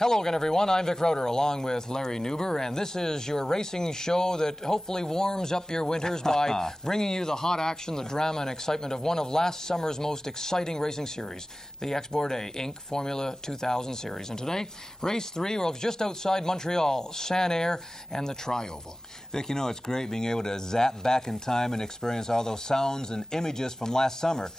Hello again, everyone. I'm Vic Roeder, along with Larry Newber, and this is your racing show that hopefully warms up your winters by bringing you the hot action, the drama, and excitement of one of last summer's most exciting racing series, the Export A Inc. Formula 2000 Series. And today, race 3, we're just outside Montreal, Sanair, and the Tri-Oval. Vic, you know, it's great being able to zap back in time and experience all those sounds and images from last summer.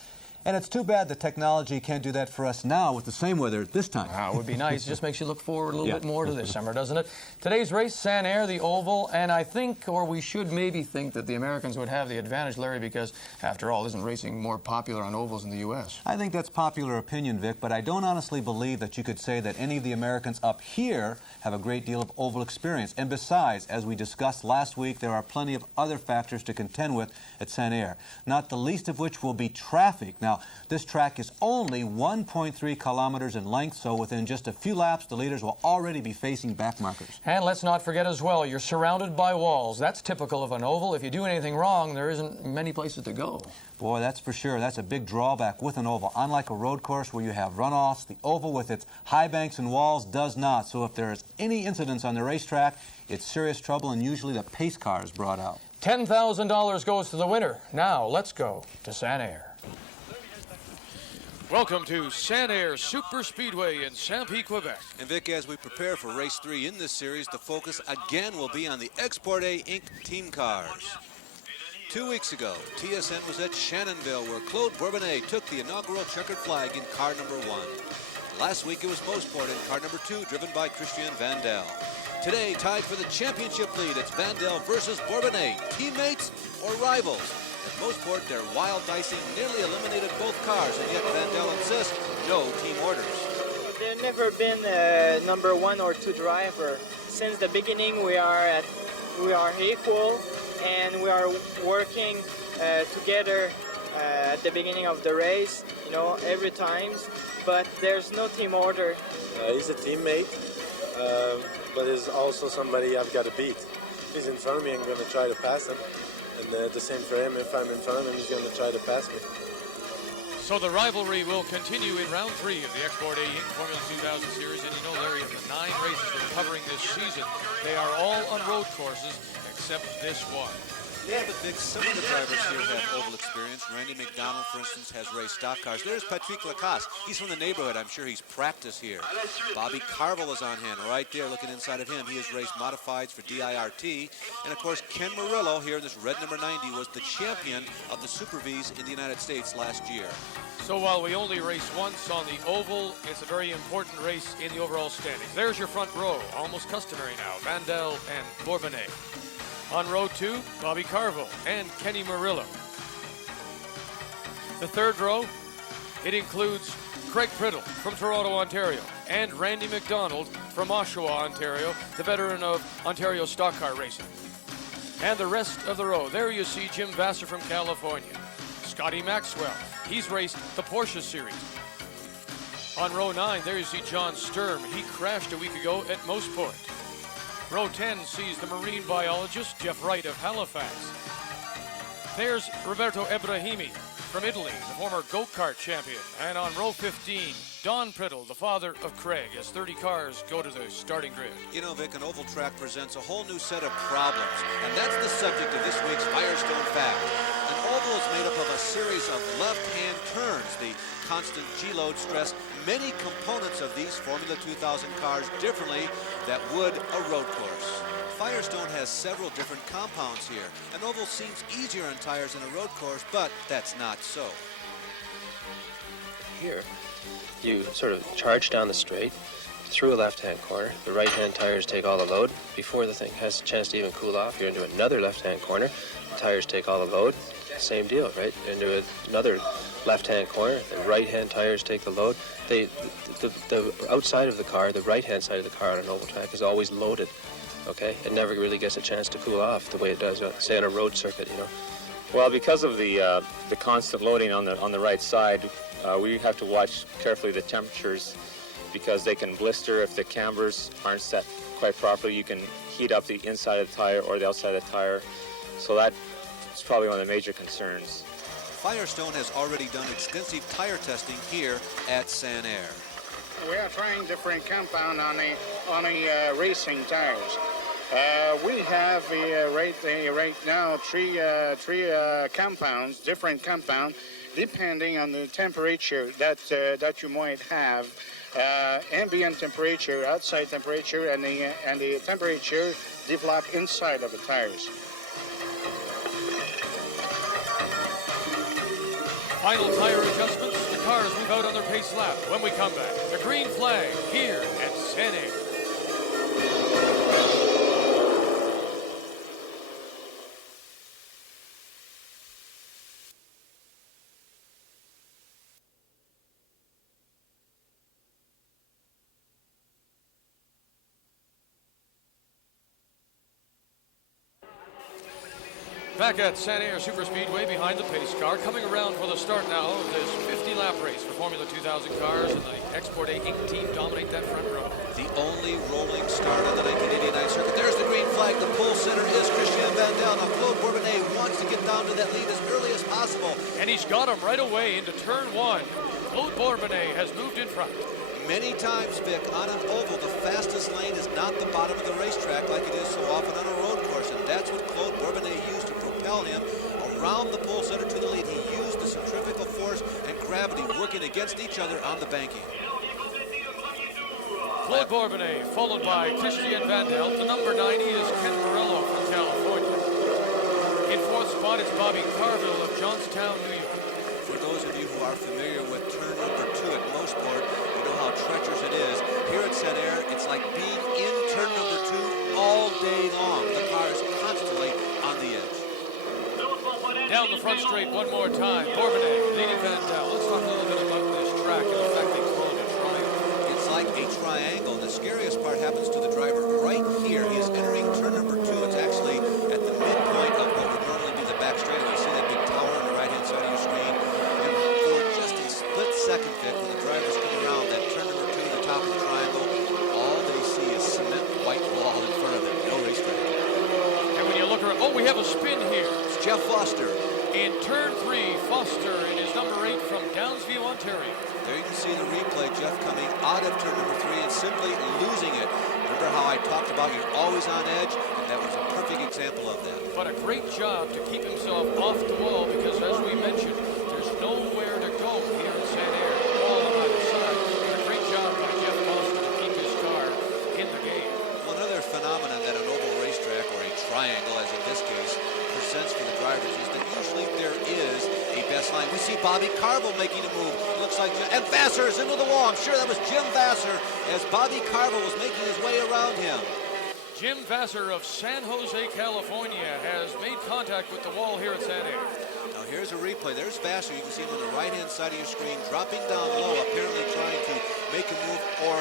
And it's too bad the technology can't do that for us now with the same weather this time. It would be nice. It just makes you look forward a little bit more to this summer, doesn't it? Today's race, Sanair, the oval, and I think, or we should maybe think, that the Americans would have the advantage, Larry, because, after all, isn't racing more popular on ovals in the U.S.? I think that's popular opinion, Vic, but I don't honestly believe that you could say that any of the Americans up here have a great deal of oval experience. And besides, as we discussed last week, there are plenty of other factors to contend with at Sanair, not the least of which will be traffic. Now, this track is only 1.3 kilometers in length, so within just a few laps, the leaders will already be facing back markers. And let's not forget as well, you're surrounded by walls. That's typical of an oval. If you do anything wrong, there isn't many places to go. Boy, that's for sure. That's a big drawback with an oval. Unlike a road course where you have runoffs, the oval with its high banks and walls does not. So if there is any incidents on the racetrack, it's serious trouble, and usually the pace car is brought out. $10,000 goes to the winner. Now, let's go to Sanair. Welcome to Sanair Super Speedway in Saint-Pie, Quebec. And Vic, as we prepare for race 3 in this series, the focus again will be on the Export A Inc. team cars. 2 weeks ago, TSN was at Shannonville, where Claude Bourbonnais took the inaugural checkered flag in car number 1. Last week it was Mosport in car number 2, driven by Christian VANDAL. Today, tied for the championship lead, it's VANDAL versus Bourbonnais, teammates or rivals. At Mosport, their wild dicing nearly eliminated both cars, and yet VANDAL insists no team orders. There's never been a number 1 or 2 driver. Since the beginning, we are equal, and we are working together at the beginning of the race, you know, every time. But there's no team order. He's a teammate, but he's also somebody I've got to beat. If he's in front of me, I'm going to try to pass him. And the same for him. If I'm in front of him, he's going to try to pass me. So the rivalry will continue in round 3 of the Export A Inc. Formula 2000 Series. And you know, Larry, of the 9 races we're covering this season, they are all on road courses except this one. Yeah, but Vic, some of the drivers here have oval experience. Randy McDonald, for instance, has raced stock cars. There's Patrick Lacasse. He's from the neighborhood. I'm sure he's practiced here. Bobby Carville is on hand right there looking inside of him. He has raced modifieds for DIRT. And, of course, Ken Murillo here in this red number 90 was the champion of the Super Vs in the United States last year. So while we only race once on the oval, it's a very important race in the overall standings. There's your front row, almost customary now, VANDAL and Bourbonnais. On row 2, Bobby Carville and Kenny Murillo. The third row, it includes Craig Priddle from Toronto, Ontario, and Randy McDonald from Oshawa, Ontario, the veteran of Ontario stock car racing. And the rest of the row, there you see Jim Vasser from California. Scotty Maxwell, he's raced the Porsche Series. On row 9, there you see John Sturm. He crashed a week ago at Mosport. Row 10 sees the marine biologist Jeff Wright of Halifax. There's Roberto Ebrahimi from Italy, the former go-kart champion. And on row 15, Don Priddle, the father of Craig, as 30 cars go to the starting grid. You know, Vic, an oval track presents a whole new set of problems, and that's the subject of this week's Firestone Fact. An oval is made up of a series of left-hand turns. The constant G-load stress many components of these Formula 2000 cars differently that would a road course. Firestone has several different compounds here. An oval seems easier on tires than a road course, but that's not so. Here, you sort of charge down the straight through a left-hand corner. The right-hand tires take all the load. Before the thing has a chance to even cool off, you're into another left-hand corner. The tires take all the load. Same deal, right? You're into another left-hand corner. The right-hand tires take the load. The outside of the car, the right-hand side of the car on an oval track is always loaded. Okay, it never really gets a chance to cool off the way it does, say, on a road circuit, you know. Well, because of the constant loading on the right side, we have to watch carefully the temperatures because they can blister if the cambers aren't set quite properly. You can heat up the inside of the tire or the outside of the tire, so that's probably one of the major concerns. Firestone has already done extensive tire testing here at Sanair. trying different compound on a racing tires. We have right now three compounds, different compounds, depending on the temperature that you might have. Ambient temperature, outside temperature, and the temperature developed inside of the tires. Final tire adjustments. The cars move out on their pace lap. When we come back, the green flag here at Sanair. Back at Sanair Superspeedway behind the pace car, coming around for the start now of this 50-lap race for Formula 2000 cars, and the Export A Inc. team dominate that front row. The only rolling start on the 1989 circuit. There's the green flag. The pole sitter is Christian VANDAL. Now Claude Bourbonnais wants to get down to that lead as early as possible. And he's got him right away into turn one. Claude Bourbonnais has moved in front. Many times, Vic, on an oval, the fastest lane is not the bottom of the racetrack like it is so often on a road course, and that's what Claude Bourbonnais used to propel him around the pole sitter to the lead. He used the centrifugal force and gravity working against each other on the banking. Claude Bourbonnais, followed by Christian VANDAL. The number 90 is Ken Morello from California. In fourth spot, it's Bobby Carville of Johnstown, New York. For those of you who are familiar with turn number 2 at Mosport, you know how treacherous it is. Here at Sanair, it's like being in turn number 2 all day long. The car is constantly on the edge. Down the front straight one more time. Bourbonnais leading VANDAL. Let's talk a little bit about this track and the fact they call it a triangle. It's like a triangle. The scariest part happens to the driver right here. He is entering turn number 2. It's actually at the midpoint of what would normally be the back straight. You see that big tower on the right-hand side of your screen. And for just a split second, Vic, when the drivers come around that turn number 2, the top of the triangle, all they see is cement white wall in front of them. No racetrack. And when you look around, oh, we have a spin here. It's Jeff Foster. In turn 3, Foster in his number 8 from Downsview, Ontario. There you can see the replay, Jeff coming out of turn number 3 and simply losing it. Remember how I talked about you're always on edge? And that was a perfect example of that. But a great job to keep himself off the wall because, as we mentioned, there's nowhere to go here in Sanair. All on either side. But a great job by Jeff Foster to keep his car in the game. One other phenomenon that an oval racetrack, or a triangle as in this case, presents for the drivers is that usually there is a best line. We see Bobby Carville making a move. Looks like, and Vasser is into the wall. I'm sure that was Jim Vasser as Bobby Carville was making his way around him. Jim Vasser of San Jose, California has made contact with the wall here at Sanair. Now here's a replay. There's Vasser. You can see him on the right-hand side of your screen, dropping down low, apparently trying to make a move or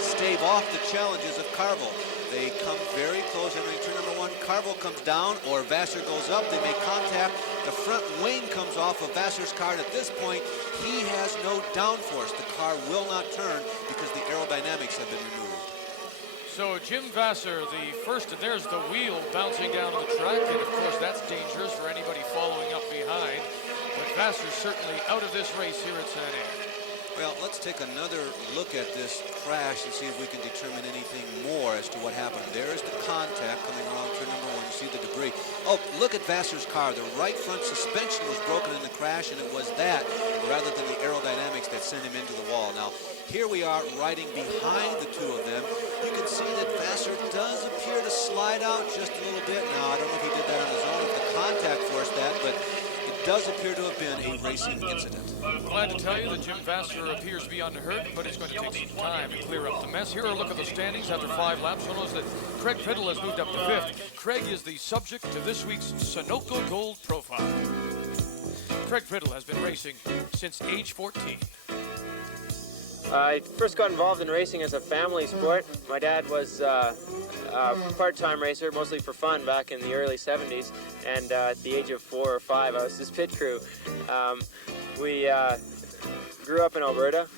stave off the challenges of Carville. They come very close entering turn number 1. Carville comes down or Vasser goes up. They make contact. The front wing comes off of Vasser's car. And at this point, he has no downforce. The car will not turn because the aerodynamics have been removed. So Jim Vasser, the first, and there's the wheel bouncing down on the track. And of course, that's dangerous for anybody following up behind. But Vasser's certainly out of this race here at Sanair. Well, let's take another look at this crash and see if we can determine anything more as to what happened. There's the contact coming around turn number 1. You see the debris. Oh, look at Vasser's car. The right front suspension was broken in the crash, and it was that rather than the aerodynamics that sent him into the wall. Now, here we are riding behind the two of them. You can see that Vasser does appear to slide out just a little bit. Now, I don't know if he did that on his own, if the contact forced that, but it does appear to have been a racing incident. Glad to tell you that Jim Vasser appears to be unhurt, but it's going to take some time to clear up the mess. Here are a look at the standings after 5 laps. You'll notice that Craig Fiddle has moved up to 5th. Craig is the subject to this week's Sunoco Gold Profile. Craig Fiddle has been racing since age 14. I first got involved in racing as a family sport. My dad was a part-time racer, mostly for fun, back in the early 70s. And at the age of 4 or 5, I was his pit crew. We grew up in Alberta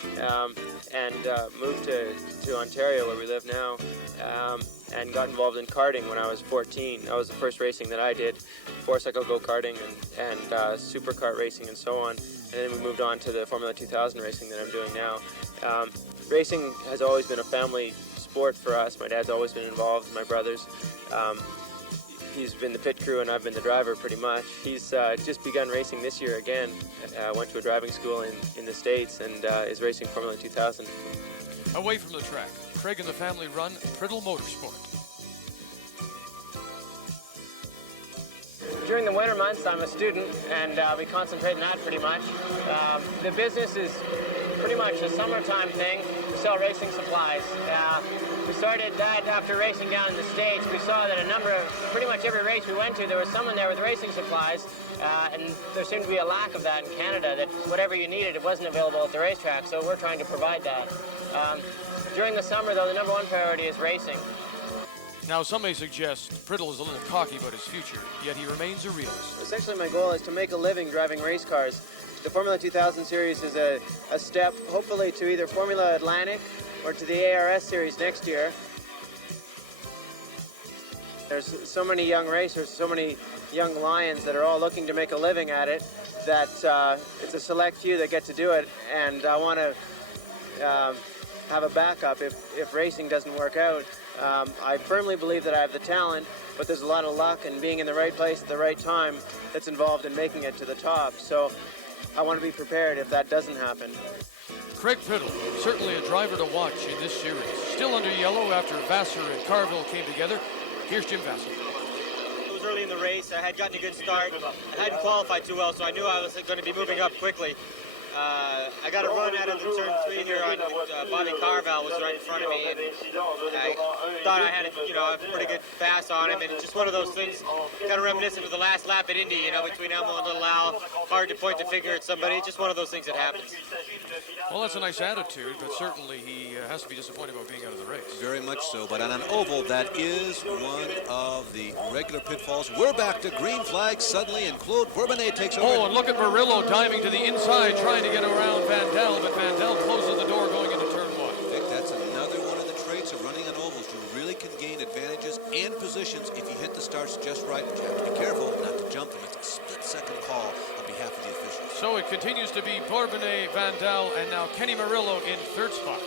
and moved to Ontario, where we live now, and got involved in karting when I was 14. That was the first racing that I did, 4-cycle go-karting and superkart racing and so on. then we moved on to the Formula 2000 racing that I'm doing now. Racing has always been a family sport for us. My dad's always been involved, my brothers. He's been the pit crew and I've been the driver pretty much. He's just begun racing this year again. Went to a driving school in the States and is racing Formula 2000. Away from the track, Craig and the family run Priddle Motorsport. During the winter months, I'm a student, and we concentrate on that pretty much. The business is pretty much a summertime thing. We sell racing supplies. We started that after racing down in the States. We saw that pretty much every race we went to, there was someone there with racing supplies, and there seemed to be a lack of that in Canada, that whatever you needed, it wasn't available at the racetrack, so we're trying to provide that. During the summer, though, the number one priority is racing. Now, some may suggest Priddle is a little cocky about his future, yet he remains a realist. Essentially, my goal is to make a living driving race cars. The Formula 2000 series is a step, hopefully, to either Formula Atlantic or to the ARS series next year. There's so many young racers, so many young lions that are all looking to make a living at it, that it's a select few that get to do it, and I want to have a backup if racing doesn't work out. I firmly believe that I have the talent, but there's a lot of luck and being in the right place at the right time that's involved in making it to the top. So I want to be prepared if that doesn't happen. Craig Priddle, certainly a driver to watch in this series. Still under yellow after Vasser and Carville came together. Here's Jim Vasser. It was early in the race. I had gotten a good start. I hadn't qualified too well, so I knew I was going to be moving up quickly. I got a run out of the turn 3 here on Bobby Carville was right in front of me, and I thought I had a pretty good pass on him, and it's just one of those things kind of reminiscent of the last lap at Indy, between Elmo and Little Al. Hard to point the finger at somebody, just one of those things that happens. Well, that's a nice attitude, but certainly he has to be disappointed about being out of the race. Very much so, but on an oval, that is one of the regular pitfalls. We're back to green flag suddenly, and Claude Bourbonnais takes over. Oh, and look at Murillo diving to the inside, trying to get around Vandal, but Vandal closes the door going into turn 1. Vic, that's another one of the traits of running on ovals. You really can gain advantages and positions if you hit the starts just right, but you have to be careful not to jump them. It's a split-second call on behalf of the officials. So it continues to be Bourbonnais, Vandal, and now Kenny Murillo in third spot.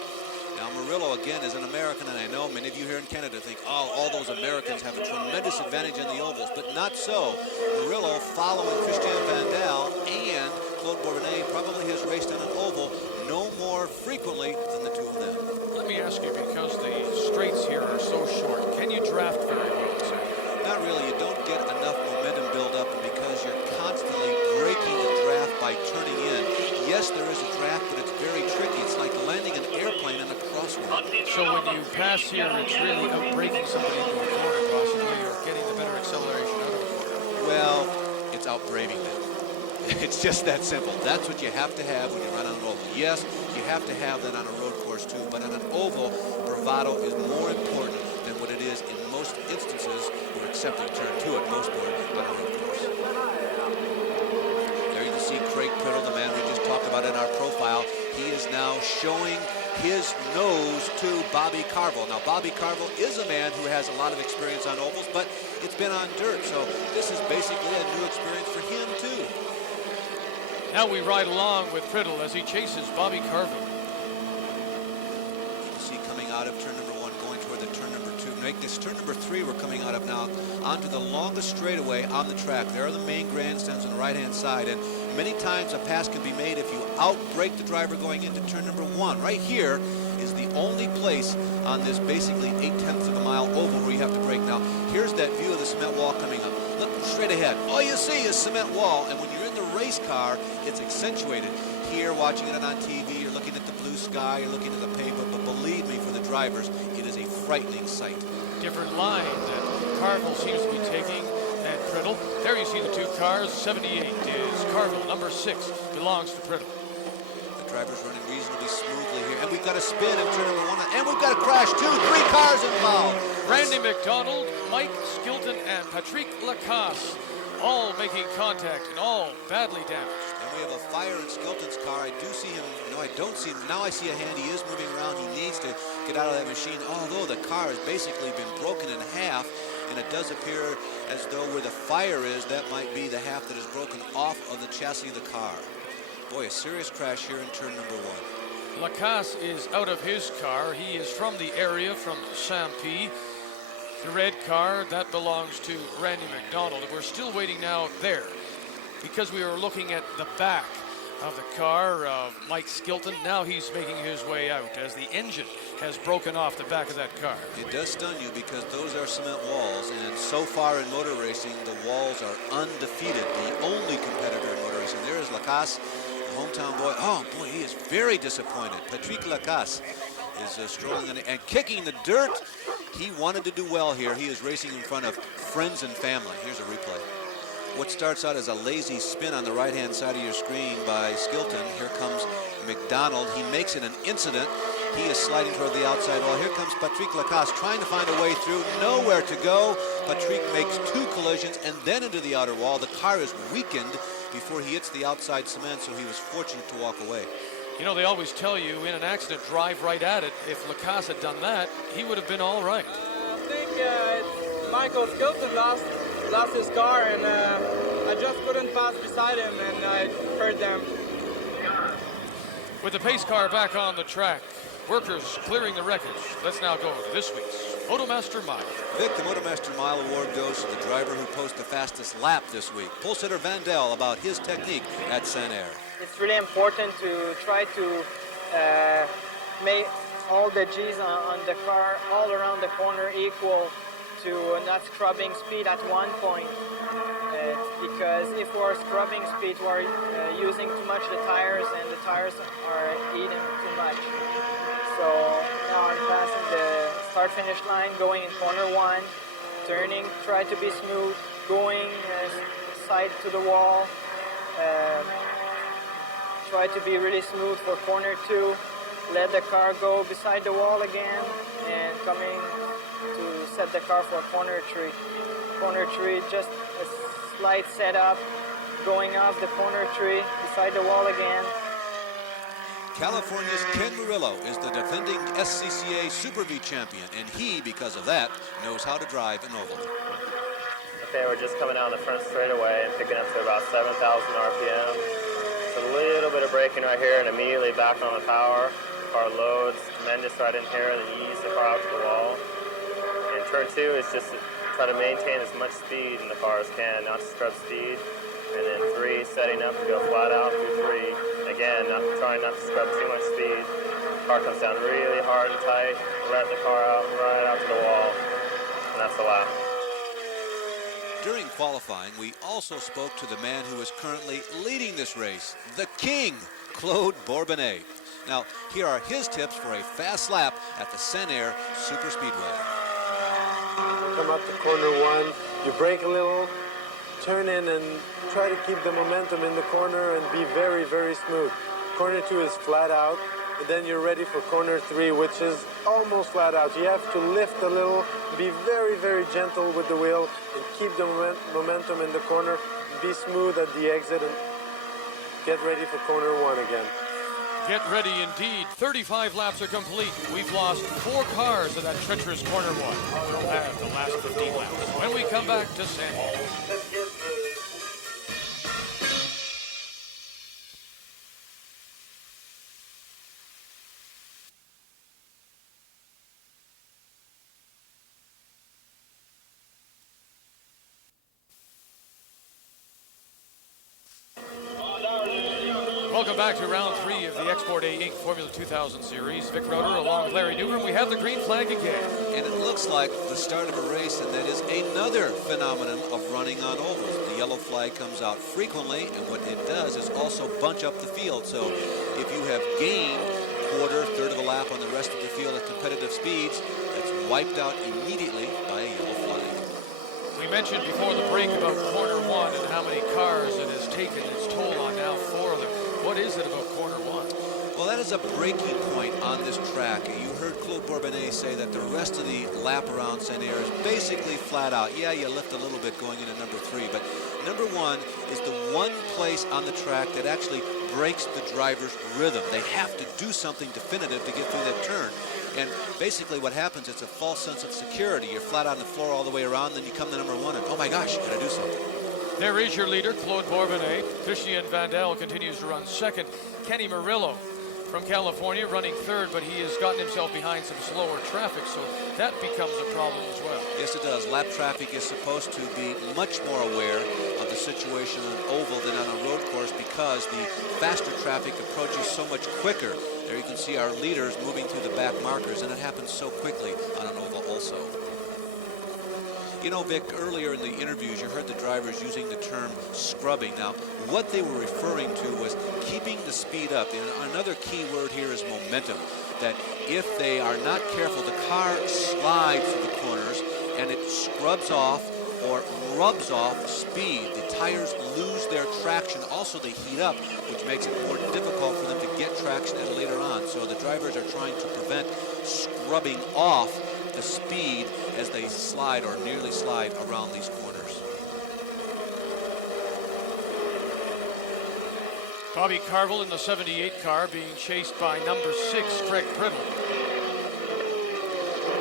Now, Murillo, again, is an American, and I know many of you here in Canada think, oh, all those Americans have a tremendous advantage in the ovals, but not so. Murillo, following Christian Vandal and Claude Bourbonnais, probably has raced on an oval no more frequently than the two of them. Let me ask you, because the straights here are so short, can you draft very well, sir? Not really. You don't get enough momentum build up, and because you're constantly breaking the draft by turning in. Yes, there is a draft, but it's very tricky. It's like landing an airplane in a crosswind. So when you pass here, it's really outbraking somebody into a corner, possibly, or getting the better acceleration out of a corner. Well, it's outbraving them. It's just that simple. That's what you have to have when you run on an oval. Yes, you have to have that on a road course too, but on an oval, bravado is more important than what it is in most instances, or except in turn 2 at most part, on a road course. There you can see Craig Priddle, the man we just talked about in our profile. He is now showing his nose to Bobby Carville. Now, Bobby Carville is a man who has a lot of experience on ovals, but it's been on dirt, so this is basically a new experience for him too. Now we ride along with Priddle as he chases Bobby Carville. You can see coming out of turn number 1, going toward the turn number 2. Make this turn number 3 we're coming out of now onto the longest straightaway on the track. There are the main grandstands on the right-hand side, and many times a pass can be made if you outbrake the driver going into turn number 1. Right here is the only place on this basically 8/10 of a mile oval where you have to brake. Now, here's that view of the cement wall coming up. Look straight ahead. All you see is cement wall, and when you're in the race car, it's accentuated. Here, watching it on TV, you're looking at the blue sky, you're looking at the pavement, but believe me, for the drivers, it is a frightening sight. Different line that Carville seems to be taking, and Priddle. There you see the two cars. 78 is Carville. Number 6 belongs to Priddle. The driver's running reasonably smoothly here, and we've got a spin in turn number 1, and we've got a crash too. 3 cars involved. Randy McDonald, Mike Skilton, and Patrick Lacasse all making contact and all badly damaged. And we have a fire in Skilton's car. I do see him. No, I don't see him. Now I see a hand. He is moving around. He needs to get out of that machine, although the car has basically been broken in half, and it does appear as though where the fire is, that might be the half that is broken off of the chassis of the car. Boy, a serious crash here in turn number 1. Lacasse is out of his car. He is from the area, from Champy. The red car, that belongs to Randy McDonald. We're still waiting now there because we were looking at the back of the car of Mike Skilton. Now he's making his way out as the engine has broken off the back of that car. It does stun you because those are cement walls, and so far in motor racing, the walls are undefeated. The only competitor in motor racing. There is Lacasse, the hometown boy. Oh boy, he is very disappointed. Patrick Lacasse is strolling and kicking the dirt. He wanted to do well here. He is racing in front of friends and family. Here's a replay. What starts out as a lazy spin on the right-hand side of your screen by Skilton. Here comes McDonald. He makes it an incident. He is sliding toward the outside wall. Here comes Patrick Lacasse trying to find a way through. Nowhere to go. Patrick makes 2 collisions and then into the outer wall. The car is weakened before he hits the outside cement, so he was fortunate to walk away. You know, they always tell you in an accident, drive right at it. If Lacasse had done that, he would have been all right. I think Michael Skilton lost his car, and I just couldn't pass beside him, and I hurt them. With the pace car back on the track, workers clearing the wreckage. Let's now go to this week's Motomaster Mile. Vic, the Motomaster Mile Award goes to the driver who posted the fastest lap this week. Pole sitter VANDAL about his technique at Sanair. It's really important to try to make all the G's on the car all around the corner equal to not scrubbing speed at one point. Because if we're scrubbing speed, we're using too much the tires, and the tires are eating too much. So now I'm passing the start-finish line, going in corner 1, turning, try to be smooth, going side to the wall, try to be really smooth for corner 2, let the car go beside the wall again, and coming to set the car for corner 3. Corner 3, just a slight setup, going off the corner 3, beside the wall again. California's Ken Murillo is the defending SCCA Super V champion, and he, because of that, knows how to drive an oval. Okay, we're just coming down the front straightaway and picking up to about 7,000 RPM. It's a little bit of braking right here and immediately back on the power. Car loads tremendous right in here, and then you ease the car out to the wall. And turn 2 is just to try to maintain as much speed in the car as can, not to scrub speed. And then 3, setting up to go flat out through 3. Again, trying not to scrub too much speed. Car comes down really hard and tight, let the car out right out to the wall, and that's the lap. During qualifying, we also spoke to the man who is currently leading this race, the king, Claude Bourbonnais. Now, here are his tips for a fast lap at the Sanair Super Speedway. Come up to corner 1, you brake a little, turn in and try to keep the momentum in the corner and be very, very smooth. Corner 2 is flat out, and then you're ready for corner 3, which is almost flat out. You have to lift a little, be very, very gentle with the wheel, and keep the momentum in the corner, be smooth at the exit, and get ready for corner 1 again. Get ready indeed. 35 laps are complete. We've lost 4 cars at that treacherous corner 1. We'll have the last 15 laps when we come back to Sanair. Welcome back to round 3 of the Export A Inc. Formula 2000 series. Vic Roeder along with Larry Newgram. We have the green flag again. And it looks like the start of a race, and that is another phenomenon of running on ovals. The yellow flag comes out frequently, and what it does is also bunch up the field. So if you have gained quarter, third of a lap on the rest of the field at competitive speeds, that's wiped out immediately by a yellow flag. We mentioned before the break about corner 1 and how many cars it has taken its toll on now 4 of them. What is it about corner 1? Well, that is a breaking point on this track. You heard Claude Bourbonnais say that the rest of the lap around Sanair is basically flat out. Yeah, you lift a little bit going into number 3, but number 1 is the one place on the track that actually breaks the driver's rhythm. They have to do something definitive to get through that turn. And basically what happens, it's a false sense of security. You're flat on the floor all the way around, then you come to number 1 and, oh my gosh, you gotta do something. There is your leader, Claude Bourbonnais. Christian VANDAL continues to run second. Kenny Murillo from California running third, but he has gotten himself behind some slower traffic, so that becomes a problem as well. Yes, it does. Lap traffic is supposed to be much more aware of the situation on an oval than on a road course because the faster traffic approaches so much quicker. There you can see our leaders moving through the back markers, and it happens so quickly on an oval also. You know, Vic, earlier in the interviews, you heard the drivers using the term scrubbing. Now, what they were referring to was keeping the speed up. And another key word here is momentum, that if they are not careful, the car slides through the corners and it scrubs off or rubs off speed. The tires lose their traction. Also, they heat up, which makes it more difficult for them to get traction at later on. So the drivers are trying to prevent scrubbing off the speed as they slide or nearly slide around these corners. Bobby Carville in the 78 car being chased by number 6, Craig Priddle.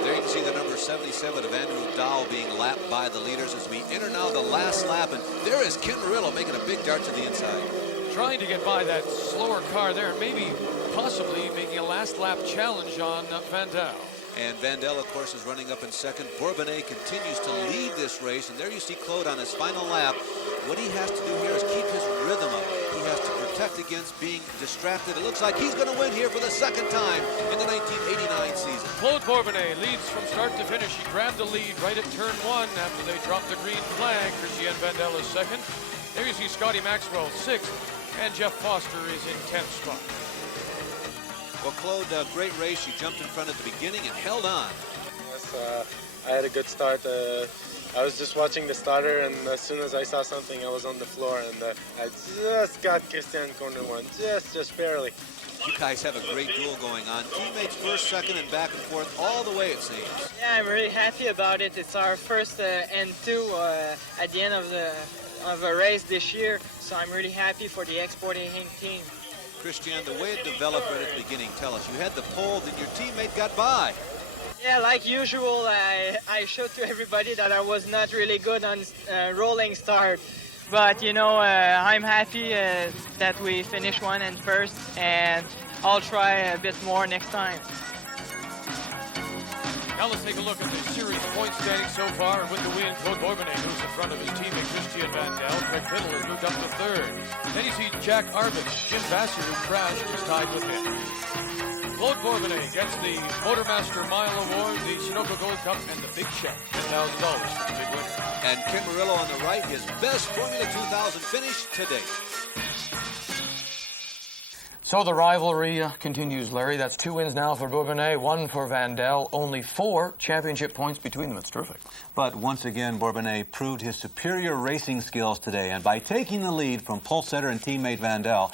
There you can see the number 77 of Andrew Dow being lapped by the leaders as we enter now the last lap, and there is Ken Murillo making a big dart to the inside. Trying to get by that slower car there, maybe possibly making a last lap challenge on VANDAL. And VANDAL, of course, is running up in second. Bourbonnais continues to lead this race, and there you see Claude on his final lap. What he has to do here is keep his rhythm up. He has to protect against being distracted. It looks like he's going to win here for the second time in the 1989 season. Claude Bourbonnais leads from start to finish. He grabbed the lead right at turn 1 after they dropped the green flag. Christian VANDAL is second. There you see Scotty Maxwell 6th, and Jeff Foster is in 10th spot. Well, Claude, great race. You jumped in front at the beginning and held on. Yes, I had a good start. I was just watching the starter, and as soon as I saw something, I was on the floor, and I just got Christian corner 1, just barely. You guys have a great duel going on. Teammates first, second, and back and forth all the way, it seems. Yeah, I'm really happy about it. It's our first N2 at the end of a race this year, so I'm really happy for the Export-A Inc. team. Christian, the way it developed right at the beginning, tell us. You had the pole, then your teammate got by. Yeah, like usual, I showed to everybody that I was not really good on rolling start. But, you know, I'm happy that we finished 1 and first, and I'll try a bit more next time. Now let's take a look at the series point standing so far. And with the win, Claude Bourbonnais moves in front of his teammate Christian VANDAL. Craig Priddle has moved up to third. Then you see Jack Arvin. Jim VASSER, who crashed, was tied with him. Claude Bourbonnais gets the Motormaster Mile Award, the Sunoco Gold Cup, and the big check, $10,000 for the big winner. And Ken Murillo on the right, his best Formula 2000 finish to date. So the rivalry continues, Larry. That's 2 wins now for Bourbonnais, 1 for VANDAL, only 4 championship points between them. It's terrific. But once again, Bourbonnais proved his superior racing skills today, and by taking the lead from pole setter and teammate VANDAL,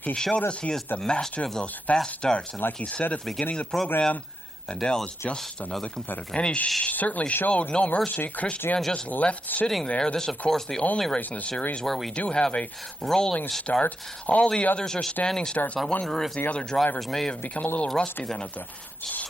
he showed us he is the master of those fast starts. And like he said at the beginning of the program, VANDAL is just another competitor. And he certainly showed no mercy. Christian just left sitting there. This, of course, the only race in the series where we do have a rolling start. All the others are standing starts. I wonder if the other drivers may have become a little rusty then at the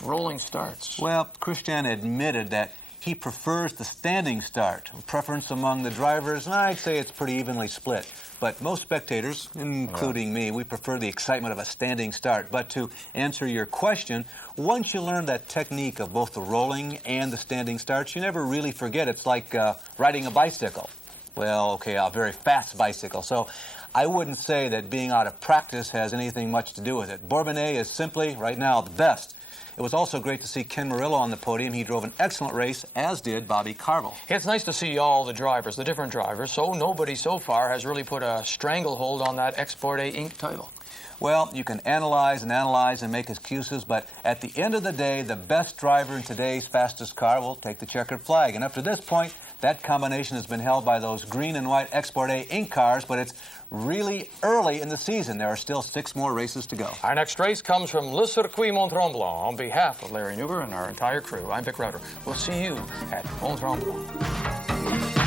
rolling starts. Well, Christian admitted that he prefers the standing start. Preference among the drivers, I'd say it's pretty evenly split. But most spectators, including me, we prefer the excitement of a standing start. But to answer your question, once you learn that technique of both the rolling and the standing starts, you never really forget. It's like riding a bicycle. Well, okay, a very fast bicycle. So I wouldn't say that being out of practice has anything much to do with it. Bourbonnais is simply, right now, the best. It was also great to see Ken Murillo on the podium. He drove an excellent race, as did Bobby Carville. It's nice to see all the drivers, the different drivers, so nobody so far has really put a stranglehold on that Export-A Inc. title. Well, you can analyze and make excuses, but at the end of the day, the best driver in today's fastest car will take the checkered flag. And up to this point, that combination has been held by those green and white Export-A Inc. cars, but it's really early in the season. There are still 6 more races to go. Our next race comes from Le Circuit Mont-Tremblant. On behalf of Larry Newber and our entire crew, I'm Vic Rauter. We'll see you at Mont-Tremblant.